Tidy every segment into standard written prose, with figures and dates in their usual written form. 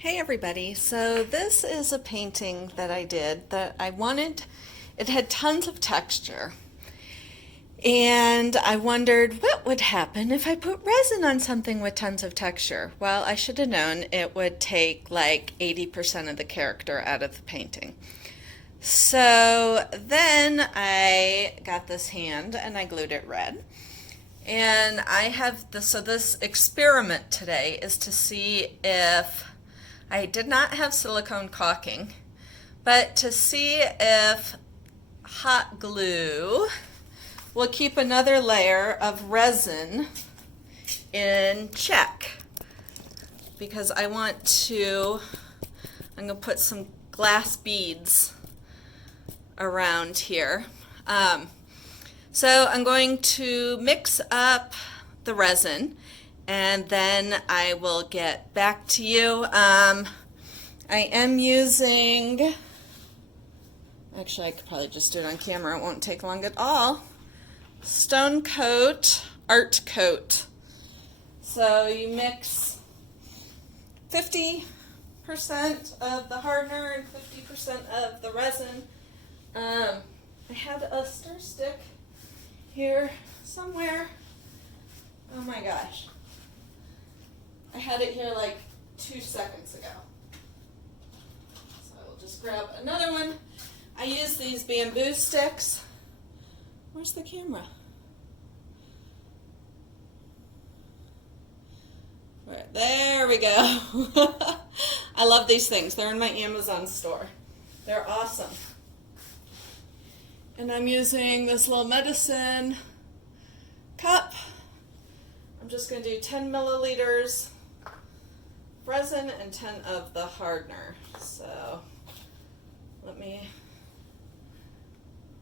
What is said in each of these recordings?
Hey everybody, so this is a painting that I did that I wanted, it had tons of texture, and I wondered what would happen if I put resin on something with tons of texture. Well, I should have known it would take like 80% of the character out of the painting. So then I got this hand and I glued it red. And I have this, so this experiment today is to see if I did not have silicone caulking, but to see if hot glue will keep another layer of resin in check. Because I'm going to put some glass beads around here. So I'm going to mix up the resin and then I will get back to you. I am using, actually I could probably just do it on camera, it won't take long at all, Stone Coat Art Coat. So you mix 50% of the hardener and 50% of the resin. I had a stir stick here somewhere. Oh my gosh. I had it here like 2 seconds ago. So I will just grab another one. I use these bamboo sticks. Where's the camera? Right, there we go. I love these things. They're in my Amazon store. They're awesome. And I'm using this little medicine cup. I'm just going to do 10 milliliters resin and 10 of the hardener. So let me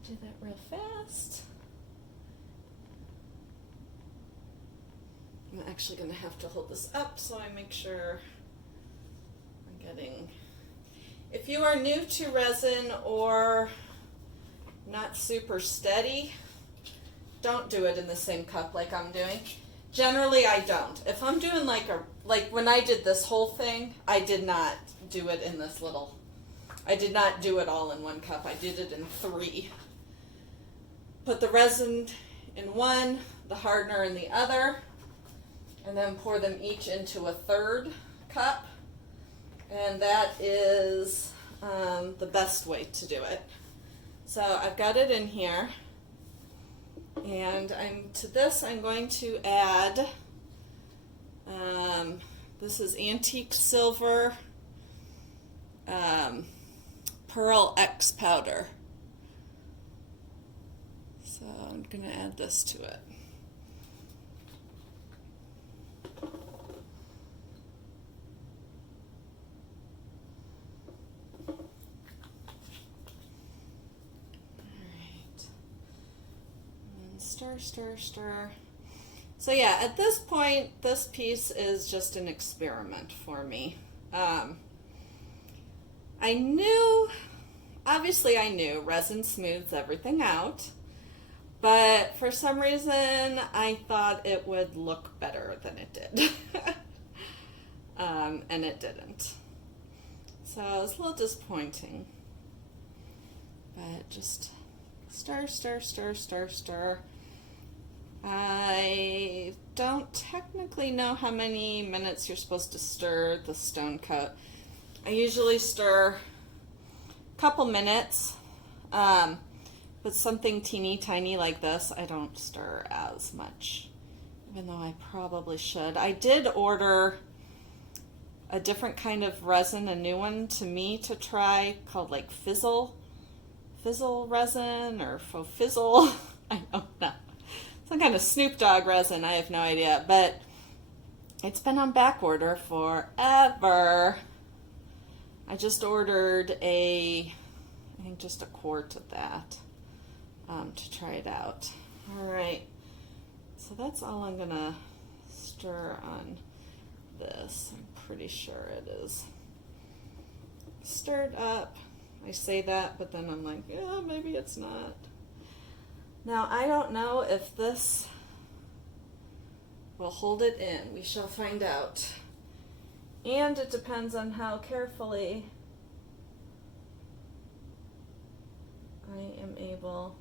do that real fast. I'm actually going to have to hold this up so I make sure I'm getting... If you are new to resin or not super steady, don't do it in the same cup like I'm doing. Generally, I don't. If I'm doing like when I did this whole thing, I did not do it in this little, I did not do it all in one cup. I did it in 3. Put the resin in one, the hardener in the other, and then pour them each into a 1/3 cup. And that is the best way to do it. So I've got it in here. And I'm going to add, this is antique silver Pearl X powder. So I'm going to add this to it. Stir, stir, stir. So yeah, at this point, this piece is just an experiment for me. Obviously I knew resin smooths everything out, but for some reason I thought it would look better than it did. And it didn't. So it was a little disappointing. But just stir, stir, stir, stir, stir. I don't technically know how many minutes you're supposed to stir the stone coat. I usually stir a couple minutes. With something teeny tiny like this, I don't stir as much, even though I probably should. I did order a different kind of resin, a new one to me to try, called like fizzle resin or faux fizzle. I don't know. Some kind of Snoop Dogg resin, I have no idea, but it's been on back order forever. I just ordered I think just a quart of that to try it out. All right, so that's all I'm gonna stir on this. I'm pretty sure it is stirred up. I say that, but then I'm like, yeah, maybe it's not. Now, I don't know if this will hold it in. We shall find out And it depends on how carefully I am able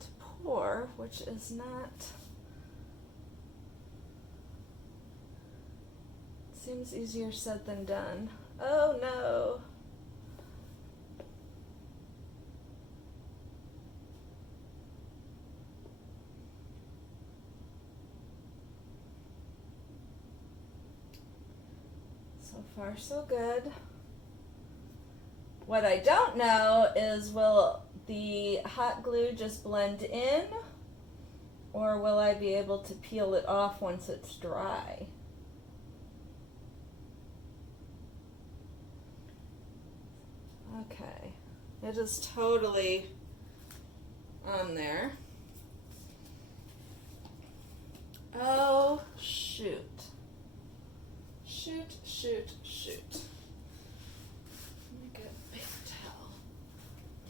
to pour, which is not, seems easier said than done. Oh no. So far so good. What I don't know is, will the hot glue just blend in, or will I be able to peel it off once it's dry? Okay, it is totally on there. Oh, shoot. Shoot, shoot, shoot. Let me get a paper towel.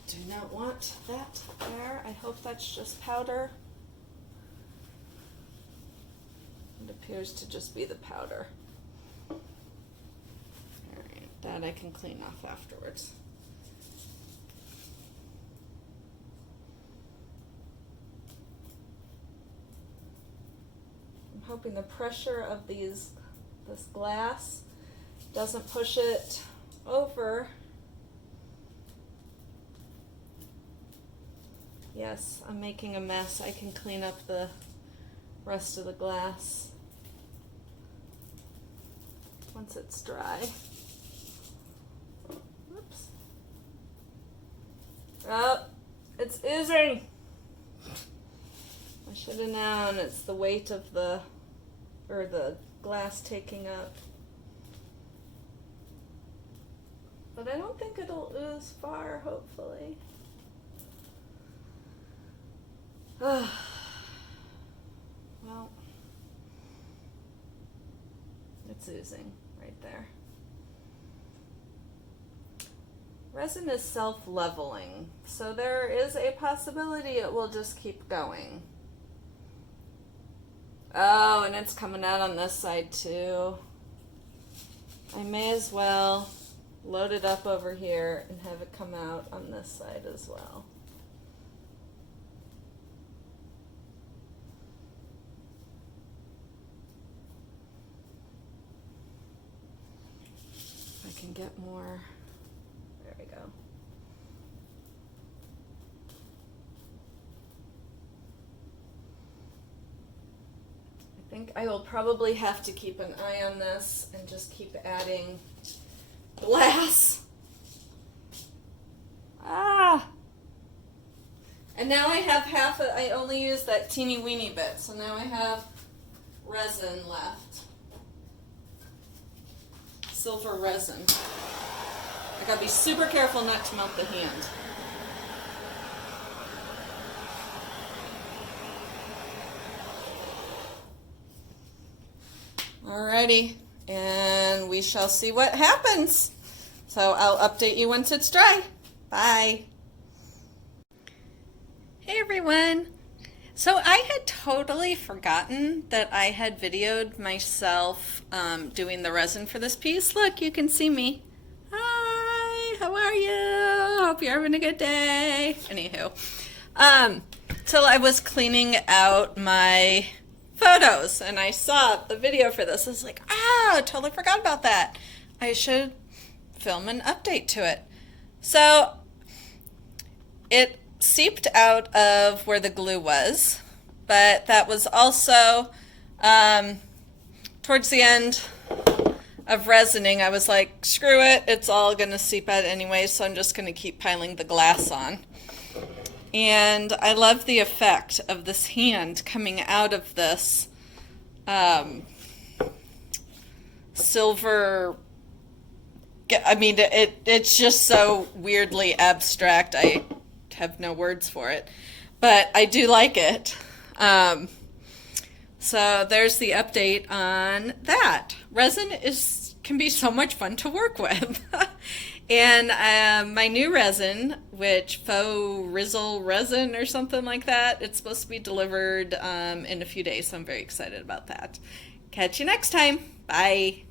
Do not want that there. I hope that's just powder. It appears to just be the powder. Alright, that I can clean off afterwards. I'm hoping the pressure of this glass doesn't push it over. Yes, I'm making a mess. I can clean up the rest of the glass once it's dry. Whoops. Oh, it's oozing. I should have known it's the weight of the glass taking up. But I don't think it'll ooze far, hopefully. Well, it's oozing right there. Resin is self-leveling, so there is a possibility it will just keep going. Oh, and it's coming out on this side too. I may as well load it up over here and have it come out on this side as well. If I can get more, there we go. I think I will probably have to keep an eye on this and just keep adding glass. Ah! And now I have I only used that teeny weeny bit, so now I have resin left. Silver resin. I gotta be super careful not to melt the hand. Alrighty, and we shall see what happens. So I'll update you once it's dry. Bye. Hey everyone. So I had totally forgotten that I had videoed myself doing the resin for this piece. Look, you can see me. Hi, how are you? Hope you're having a good day. Anywho, so I was cleaning out my photos and I saw the video for this. I was like, I totally forgot about that. I should film an update to it. So it seeped out of where the glue was, but that was also towards the end of resining. I was like, screw it, it's all gonna seep out anyway, so I'm just gonna keep piling the glass on. And I love the effect of this hand coming out of this silver. I mean, it's just so weirdly abstract. I have no words for it, but I do like it. So there's the update on that. Resin can be so much fun to work with. And my new resin, which Faux Rizzle Resin or something like that, it's supposed to be delivered in a few days, so I'm very excited about that. Catch you next time. Bye.